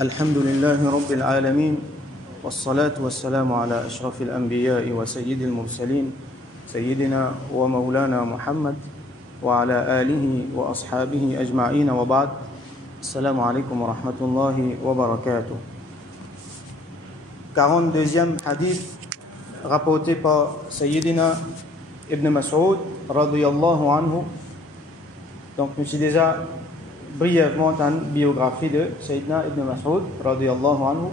الحمد لله رب العالمين والصلاة والسلام على أشرف الأنبياء وسيد المرسلين سيدنا ومولانا محمد وعلى آله وأصحابه أجمعين وبعد السلام عليكم ورحمة الله وبركاته 42e hadith rapporté par Sayyidina Ibn Mas'ud radiyallahu anhu. Donc nous sommes déjà brièvement une biographie de Sayyidina Ibn Mas'ud radiyallahu anhu.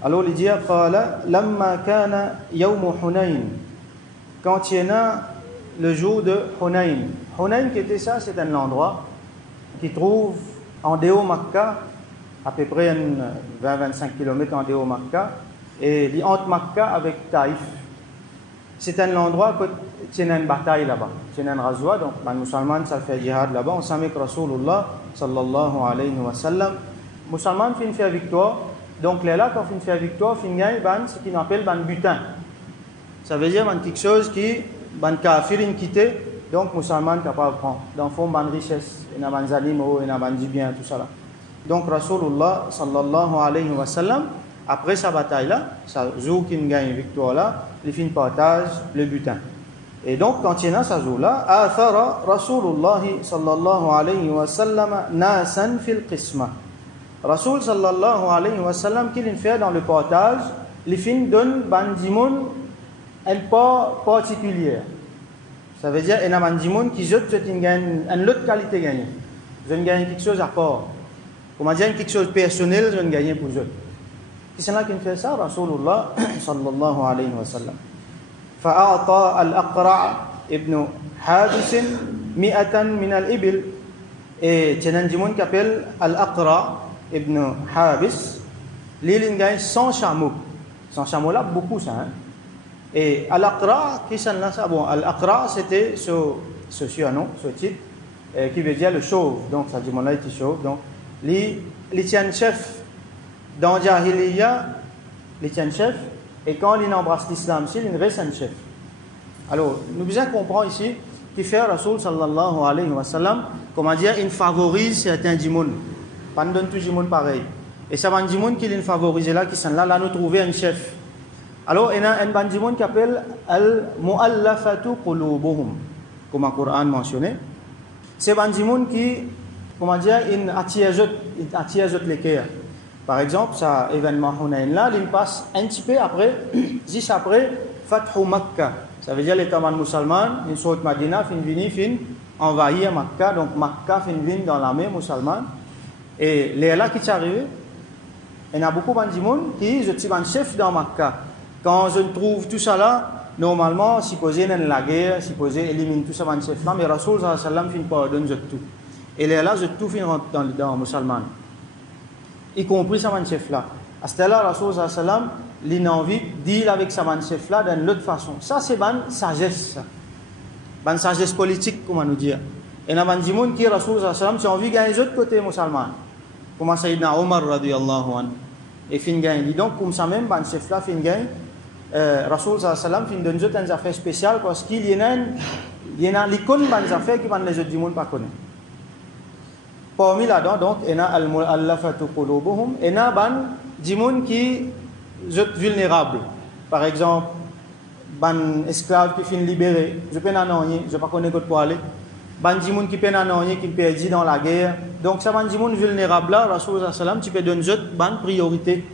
Alors il dit qala lamma kana yawm Hunayn, quand il y a le jour de Hunayn. Hunayn qui était ça, c'est un endroit qui trouve en dehors Makkah, à peu près 20-25 km en dehors Makkah, et entre Makkah avec Taïf. C'est un endroit où il y a une bataille là-bas, il y a un razwa, donc les musulmans ça fait jihad là-bas, on s'en met que Rasulullah sallallahu alayhi wa sallam. Les musulmans font une victoire, donc là quand on fait une victoire, on gagne ce qu'on appelle un butin. Ça veut dire quelque chose qui, un kafir quitté, donc les musulmans sont capables de prendre. Donc ils font une richesse, ils ont des animaux, ils ont du bien, tout ça là. Donc Rasulullah sallallahu alayhi wa sallam, après sa bataille-là, sa jour qui gagne une victoire-là, il fait une partage, le butin. Et donc, quand il y a ce jour-là, athara Rasulullah sallallahu alayhi wa sallam nasan fil qisma. Rasul sallallahu alayhi wa sallam, qu'il fait dans le partage, il fait donne bandimoun un pas particulier. Ça veut dire, il y a un bandimoun qui jette une autre qualité gagnée. Je gagne quelque chose à part. Comment dire, quelque chose de personnel, je gagne pour eux. Qui c'est là qui fait ça? Rasulullah sallallahu alayhi wa sallam. فأعطى الأقرع ابن حابس 100 من الإبل. Et il y a un djimoun qui appelle Al-Aqra ibn Habis. Lui, il gagne 100 chameaux. 100 chameaux là, beaucoup ça. Hein? Et Al-Aqra, qui c'est là ça? Bon, Al-Aqra, c'était ce surnom, ce titre, qui veut dire le chauve. Donc, ça djimoun là, il est chauve. Donc, lui, il tient un chef. Dans Jahiliya, il tient un chef. Et quand il embrasse l'islam, il reste un chef. Alors, nous devons comprendre ici qu'il fait Rasul sallallahu alayhi wa sallam, comment dire, il favorise certains djimoun. Pas donne tout djimoun pareil. Et ça va un djimoun qu'il favorise là, qui sont là, nous trouver un chef. Alors, il y a un djimoun qui appelle al-mu'allafatu qulubuhum, comme le Coran mentionné. C'est un djimoun qui, comment dire, il attire les cœurs. Par exemple, ça événement Hunayn là, il passe un petit peu après, juste après Fathu Makkah. Ça veut dire les commandes musulmanes, ils sortent Madina, fin envahir Makkah, donc Makkah fin dans l'armée musulmane. Et les là qui sont arrivés, il y a beaucoup de gens qui sont un chef dans Makkah. Quand je trouve tout ça là, normalement, supposé la guerre, supposé éliminer tout ça dans chef là, mais Rasul sallallahu alayhi wa sallam fin pardonne tout. Et les là, tout fin dans les musulmans. Y compris sa chef là. À ce là, Rasul sallallahu alayhi wa sallam, il a envie de deal avec sa chef là d'une autre façon. Ça, c'est une sagesse. Une sagesse politique, comment nous dire. Et il y a des gens qui, Rasul sallallahu alayhi wa sallam, ont envie de gagner l'autre côté musulman. Comme Sayyidina Omar radiyallahu anhu. Et fin gagne. Donc, comme ça même, une chef là, fin gagne. Rasul sallallahu alayhi wa sallam, fin donne une affaire spéciale parce qu'il y a l'icône d'une affaire qui les autres gens ne pas connaissent. Parmi là-dedans, donc, il y a al-mu'allafatu qulubuhum, il y a des gens qui sont vulnérables. Par exemple, des esclaves qui finissent libérés, je peux n'en je ne sais pas connaître pour aller. Des gens qui peuvent n'en qui perdus dans la guerre. Donc, ça des gens vulnérables là, Rasulullah sallam, tu peux donner une priorité.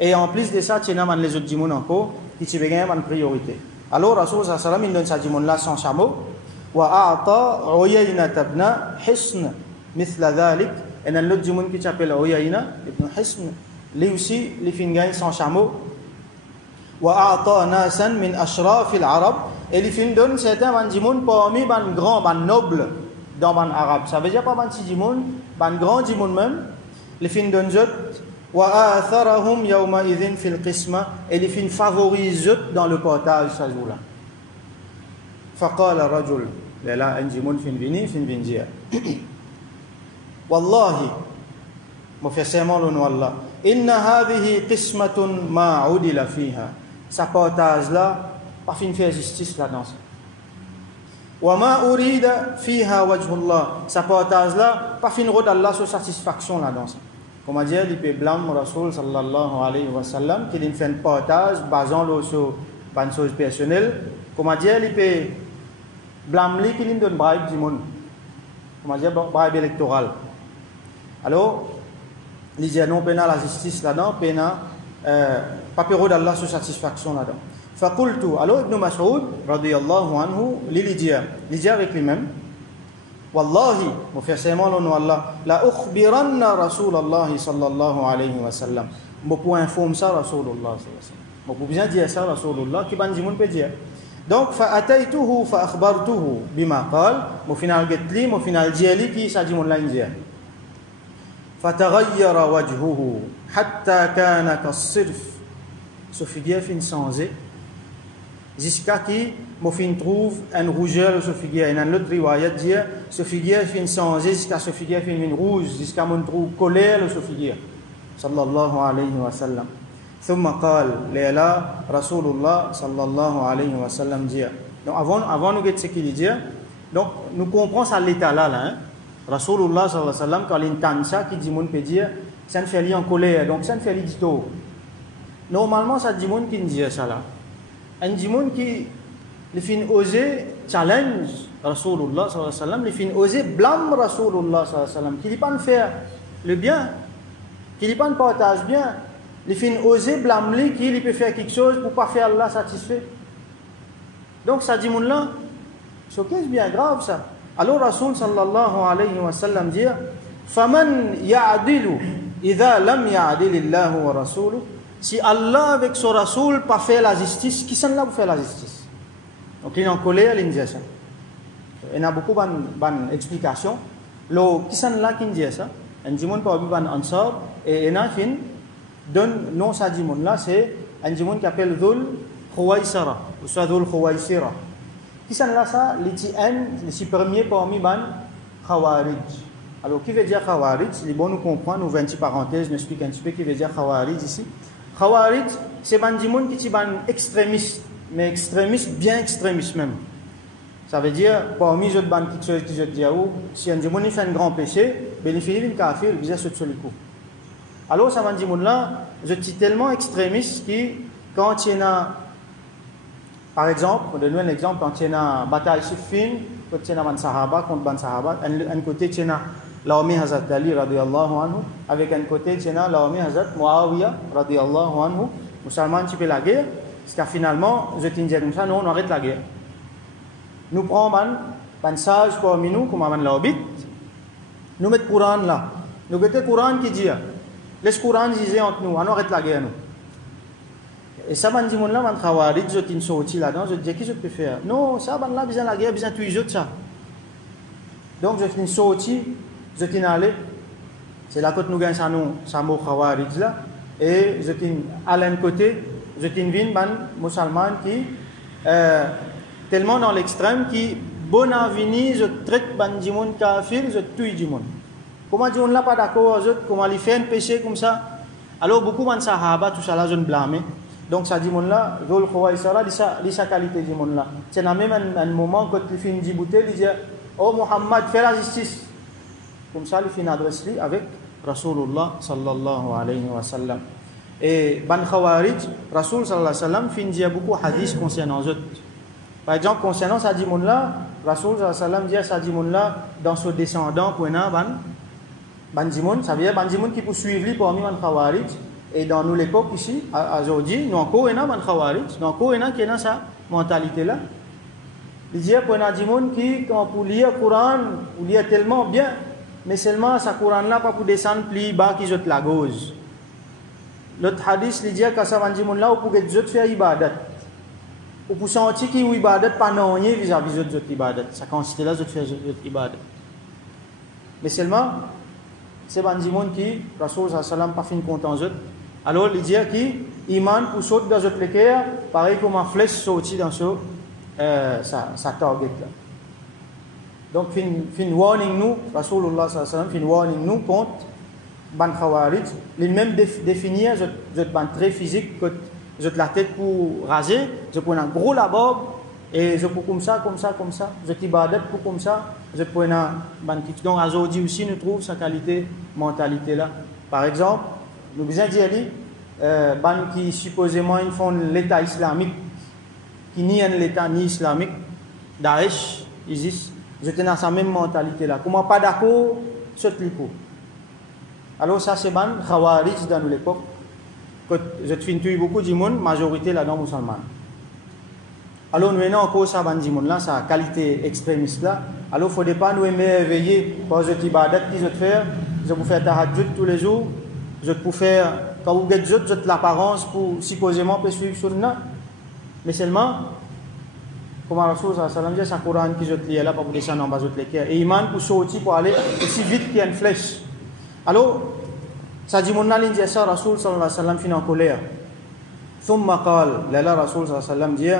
Et en plus de ça, tu as les autres gens encore qui tu peux gagner une priorité. Alors, Rasulullah sallam, il donne ces gens là sans chameau. Wa a'ta Uyayna ibn Hisn. مثل ذلك ان l'autre djimoun qui s'appelle Uyayna ibn Hisn, lui aussi il fin gagne son chameau. Wa a'ta nasan min ashraf al-arab, et il fin donne certains djimoun parmi ban grand ban noble dans ban arabe. Ça veut dire pas ban petit djimoun, ban grand djimoun même, il fin donne zot. Wa atharahum yawma idhin fil qisma, et il fin favorise dans le partage ce jour-là. Faqala rajul, là un djimoun fin venir Wallahi, mon frère serment le nom Allah. Inna hadhihi qismatun ma udila fiha. Sa partage là, pas fin faire justice là-dedans. Wa ma urida fiha wajhullah. Sa partage là, pas fin rod Allah sur satisfaction là-dedans. comment dire, il peut blâmer Rasoul sallallahu alayhi wa sallam, qu'il fait un partage basant sur une chose personnelle, comment dire, il peut blâmer qu'il donne bribe du monde, comment dire, bribe électoral. Alors, il dit non, pénal la justice là-dedans, pénal, pas pérou d'Allah sur satisfaction là-dedans. Fakultu, alors Ibn Mas'ud, radiyallahu anhu, il dit avec lui-même, Wallahi, mon frère serment l'on Allah, la ukhbiranna Rasulallah sallallahu alayhi wa sallam. Je peux informer ça Rasulullah sallallahu alayhi wa sallam. Je peux bien dire ça Rasulullah, qui ban dimoun peut dire. Donc, fa'ataytuhu fa'akhbartuhu bima qal, mon final getli, mon final diali qui sa dimoun la indien. Fataghayyara wajhuhu hatta kana kas-sirf. Ce figure fin changé. Jusqu'à qui mon fin trouve un rougeur sur figure. Et dans l'autre riwayat dit ce figure fin changé jusqu'à ce figure fin rouge, jusqu'à mon trouve colère sur figure. Sallallahu alayhi wa sallam. ثم قال ليلا رسول الله صلى الله عليه وسلم dit. Donc avant nous get ce qu'il dit, donc nous comprenons ça l'état là hein. Rasulullah sallallahu alayhi wa sallam quand il entend ça qui dit mon peut dire ça ne fait rien en colère donc ça ne fait rien du tout. Normalement ça dit mon qui dit ça là. Un dimoun qui le fin oser challenge Rasulullah sallallahu alayhi wa sallam, le fin oser blâme Rasulullah sallallahu alayhi wa sallam, qui ne pas faire le bien, qui ne pas partage bien, le fin oser blâme lui, qui peut faire quelque chose pour pas faire Allah satisfait. Donc ça dimoun là, c'est bien grave ça. Alors Rasul sallallahu alayhi wa sallam dit, faman ya'dilu idha lam ya'dilillahu wa rasuluhu. Si Allah avec son Rasoul pas fait la justice, qui s'en là pour faire la justice? Donc il est en colère, il dit ça. Il y a beaucoup d'explications. Qui s'en là qui dit ça? Un dimon pas oublié un ansar et il y a fin donne non ça dimon là c'est un dimon qui appelle Dhul Khuwaisara ou soit Dhul Khuwaisira. Qui s'en là ça? Les premiers parmi ban Khawarij. Alors qui veut dire Khawarij? C'est bon nous comprendre, nous 20 parenthèses, nous explique un petit peu qui veut dire Khawarij ici. Khawarij, c'est un dimoun qui est extrémiste, mais extrémiste, bien extrémiste même. Ça veut dire, parmi les autres bandes qui se disent, si un dimoun fait un grand péché, il finit une kafir, il vient se tuer le coup. Alors, ça un dimoun là, je suis tellement extrémiste que quand il y a, par exemple, on donne un exemple, quand il y a une bataille Siffin, quand il y a un Sahaba contre un Sahaba, un côté il y a l'armée Hazrat Ali radiyallahu anhu, avec un côté il y a l'armée Hazrat Muawiyah radiyallahu anhu, musulmans qui fait la guerre, parce que finalement, je te dis comme ça, non, on arrête la guerre. Nous prenons un sage parmi nous, comme on l'habite, nous mettons le Coran là. Nous mettons le Coran qui dit, laisse le Coran disait entre nous, on arrête la guerre nous. Et ça, on dit, là, on Khawarij, je t'ai sorti là-dedans, je dis, qu'est-ce que je peux faire? Non, ça, on a besoin de la guerre, besoin de tuer ça. Donc, je t'ai sorti, je t'ai allé, c'est là que nous gagnons ça, nous, ça mot Khawarij là, et je t'ai à l'un côté, je t'ai vu un musulman qui, tellement dans l'extrême, qui, bon avenir, je traite ban du monde kafir, je tue du monde. Comment dit on là pas d'accord, comment il fait un péché comme ça? Alors, beaucoup de sahaba, tout ça là, je ne blâme. Donc ça dit mon là, Zul Khuwaisara, il sa qualité dit mon là. C'est dans même un moment quand il finit de bouter, il dit oh Muhammad, fais la justice. Comme ça, il finit adresse avec Rasulullah sallallahu alayhi wa sallam. Et ban Khawarij, Rasul sallallahu alayhi wa sallam finit dire beaucoup de hadiths concernant eux. Par exemple, concernant ça dit mon là, Rasul sallallahu alayhi wa sallam dit ça dit mon là dans ce descendant pour ban dimon, ça veut dire ban dimon qui poursuivent lui parmi ban Khawarij. Et dans nous l'époque ici, aujourd'hui, nous encore un Khawarij, nous encore un qui a sa mentalité là. Il dit pour un dimon qui, quand pour lire le Coran, ou lire tellement bien, mais seulement ce Coran là pas pour descendre plus bas qu'ils ont la gauche. L'autre hadith, il dit que ça un dimon là, ou pour que les autres faire ibadat. Ou pour sentir qu'ils ont ibadat pas non vis-à-vis des autres ibadat. Ça consiste là, les autres faire ibadat. Mais seulement, c'est un dimon qui, Rasul sallallahu alayhi wa sallam, pas fin content eux. Alors, il dit qu'il iman pour sauter dans notre cœur, pareil comme une flèche sortie dans sa target. Là. Donc, fin warning nous, Rasulullah sallallahu alayhi wa sallam, fin warning nous contre ban Khawarij, il même définir ban trait physique, la tête pour raser, je prends un gros labob, et je peux comme ça, je t'ibadat pour comme ça, je prends un ban kick. Donc, aujourd'hui aussi, nous trouvons sa qualité, mentalité là. Par exemple, nous besoin dire ban qui supposément ils font l'État islamique, qui ni un l'État ni islamique, Daesh, ISIS, ils étaient dans sa même mentalité là. Comment pas d'accord, ce truc. Alors ça c'est ban Khawarij dans l'époque, que je te beaucoup de monde, majorité là-dedans musulmane. Alors nous venons encore ça ban de monde là, sa qualité extrémiste là. Alors il ne faudrait pas nous émerveiller par ce ibadat qu'ils ont fait. Je vous fais tahajjud tous les jours. Je peux faire, quand vous faites l'apparence pour supposément peut suivre Sunnah. Mais seulement, comme Rasul sallallahu alayhi wa sallam dit, c'est un Coran qui est lié là pour vous descendre en bas de l'équerre. Et Iman pour sortir, pour aller aussi vite qu'il y a une flèche. Alors, ça dit, mon ali dit ça, Rasul sallallahu alayhi wa sallam finit en colère. Thumma qal, là, Rasul sallallahu alayhi wa sallam dit,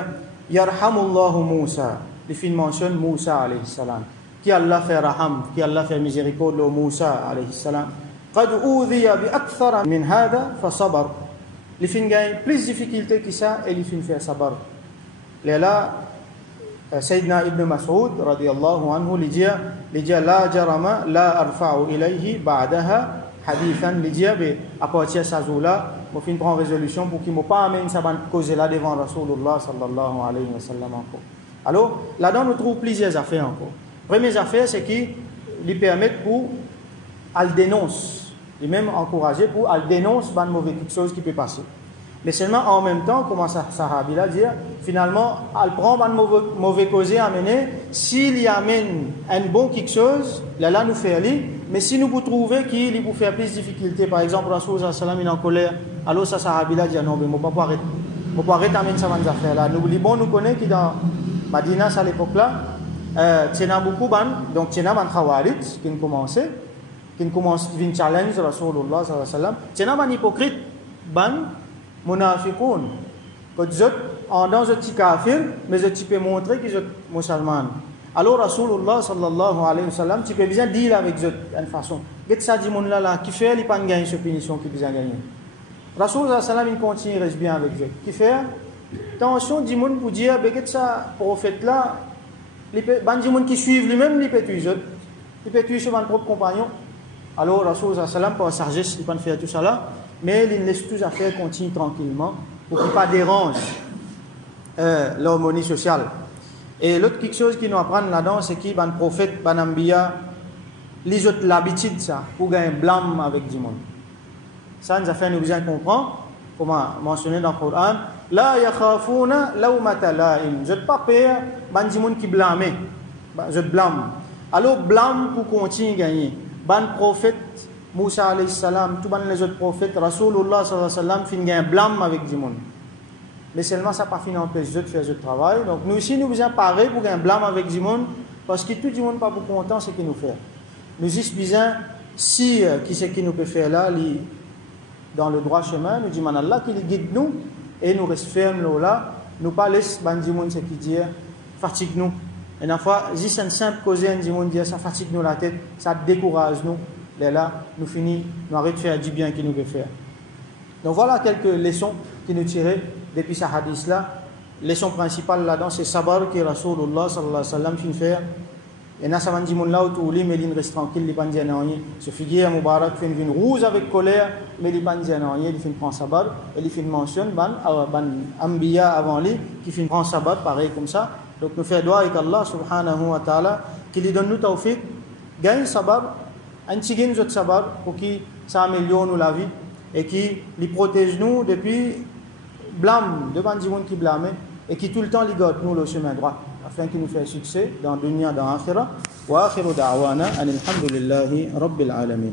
Yarhamullahu Moussa. Il fin mentionne Moussa alayhi salam. Qui Allah fait raham, qui Allah fait miséricorde de Moussa alayhi salam. قد أوذي بأكثر من هذا فصبر. Il fin gagne plus de difficultés que ça et il fin faire sabar. Là, Sayyidina Ibn Mas'ud radiyallahu anhu lui dit la jarama la arfa'u ilayhi ba'daha hadithan lui dit à partir de ça jour-là, on fin prendre résolution pour qu'il ne pas amène ça cause là devant Rasulullah sallallahu alayhi wa sallam encore. Alors, là-dedans, nous trouvons plusieurs affaires encore. Première affaire, c'est qu'ils lui permettent pour elle dénonce, et même encourager pour elle dénonce une mauvaise quelque chose qui peut passer. Mais seulement en même temps, comment ça Sahabi là dire, finalement, elle prend une mauvais cause à amener, s'il y amène un bon quelque chose, là nous fait aller, mais si nous vous trouvez qu'il peut faire plus de difficultés, par exemple, Rasul sallallahu alayhi wa sallam il est en colère, alors ça Sahabi là dit non, mais je ne peux pas arrêter d'amener ça dans affaires là. Nous nous connaissons qui dans Madina à l'époque là, il y a beaucoup donc il y a un Khawarij qui ont commencé. Qui commence à challenge Rasulullah sallallahu alayhi wa sallam. C'est un hypocrite, ban munafiqoun. Que vous êtes en dans un petit kafir, mais tu peux montrer que vous êtes musulman. Alors Rasulullah sallallahu alayhi wa sallam, tu peux bien dire avec eux d'une façon. Qu'est-ce que ça dit mon là qui fait, il pas gagner cette punition qui besoin gagner. Rasulullah sallallahu alayhi wa sallam, il continue reste bien avec eux. Qui fait attention dit mon pour dire, qu'est-ce ça prophète là, ban dit mon qui suivent lui-même, il peut tuer eux. Il peut tuer son propre compagnon. Alors, Rasul sallallahu alayhi wa sallam, par sagesse, il ne peut pas faire tout ça là, mais il laisse toutes les affaires continuer tranquillement pour qu'il ne pas dérange l'harmonie sociale. Et l'autre quelque chose qui nous apprend là-dedans, c'est qu'il y a un prophète, un ambiya, ils ont l'habitude ça, pour gagner un blâme avec du monde. Ça nous a fait nous bien comprendre, comme mentionné dans le Coran, la yakhafuna lawmata la'im. Je ne pas peur, du monde qui blâme. Je blâme. Alors, blâme pour continuer à gagner. Ban prophète Moussa alayhi salam, tous les autres prophètes, Rasulullah sallallahu alayhi wa sallam, fin gain blâme avec du monde. Mais seulement ça pas fini empêcher de faire ce travail. Donc nous aussi nous besoin pareil pour gain blâme avec du monde, parce que tout le monde pas beaucoup content ce qu'il nous fait. Nous juste besoin si qui c'est qui nous peut faire là, dans le droit chemin, nous disons Allah qui guide nous et nous reste ferme là, nous pas laisse ban du monde ce qui dit fatigue nous. Et une fois, juste une simple cause, ça fatigue nous la tête, ça décourage nous. Et là, nous finissons, nous arrêtons de faire du bien qu'il nous veut faire. Donc voilà quelques leçons qui nous tirent depuis ce hadith-là. Leçon principale là-dedans, c'est sabar que Rasulullah sallallahu alayhi wa sallam fin faire. Et na savan dit mon là où les mélines restent tranquilles, les pandis annoyés. Ce figuier Moubarak fait une rouge avec colère, mais les pandis annoyés, il fin prend sabar, et il fin mentionne ban ambiya avant lui, qui fin prend sabar, pareil comme ça. Donc nous faisons doigt avec Allah subhanahu wa ta'ala qui lui donne nous tawfiq, gagne sabar, un petit gain de sabar pour qu'il s'améliore nous la vie et qui lui protège nous depuis blâme, devant du monde qui blâme et qui tout le temps lui garde nous le chemin droit afin qu'il nous fasse succès dans le dunya, dans l'akhirah. Wa akhiru da'wana alhamdulillahi rabbil alamin.